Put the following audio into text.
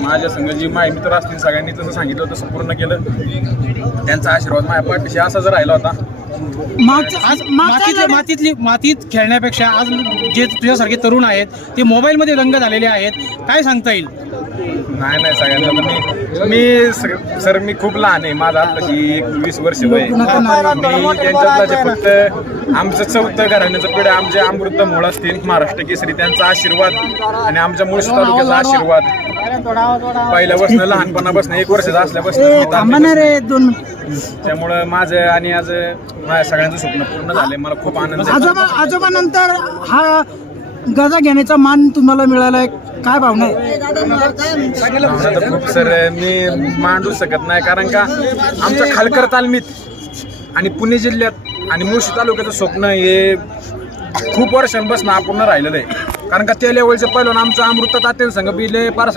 माझ्या संग जी माझे मित्र असतील सगळ्यांनी तसं सांगितलं तसं पूर्ण केलं. त्यांचा आशीर्वाद माझ्या पाठीशी असा जर राहिला होता. आज मातीत खेळण्यापेक्षा आज जे तुझ्यासारखे तरुण आहेत ते मोबाईलमध्ये दंग झालेले आहेत, काय सांगता येईल? नाही सगळ्यांना तर मी खूप लहान आहे. माझा आत्ताची 21 वर्ष वय. मी त्यांच्यातला जे फक्त आमचं 4थं घराण्याचं पिढं आमचे अमृत मोळ असतील महाराष्ट्र केसरी त्यांचा आशीर्वाद आणि आमच्या मुळशी तालुक्याचा आशीर्वाद पहिल्यापासून लहानपणापासून 1 वर्षाचा असल्यापासून त्यामुळं माझं आणि आज माझ्या सगळ्यांचं स्वप्न पूर्ण झाले. मला खूप आनंद आहे. आजोबा नंतर हा गदा घेण्याचा मान तुम्हाला मिळालाय, काय भावना आहे? तर खूप सर मी मांडू शकत नाही, कारण का आमच्या खालकर तालमीत आणि पुणे जिल्ह्यात आणि मुळशी तालुक्याचं स्वप्न हे खूप वर्षांपासून अपूर्ण राहिलेलं आहे. कारण का त्या लेवलचं पहिलं आमचं अमृत तात्या संघ बिले पार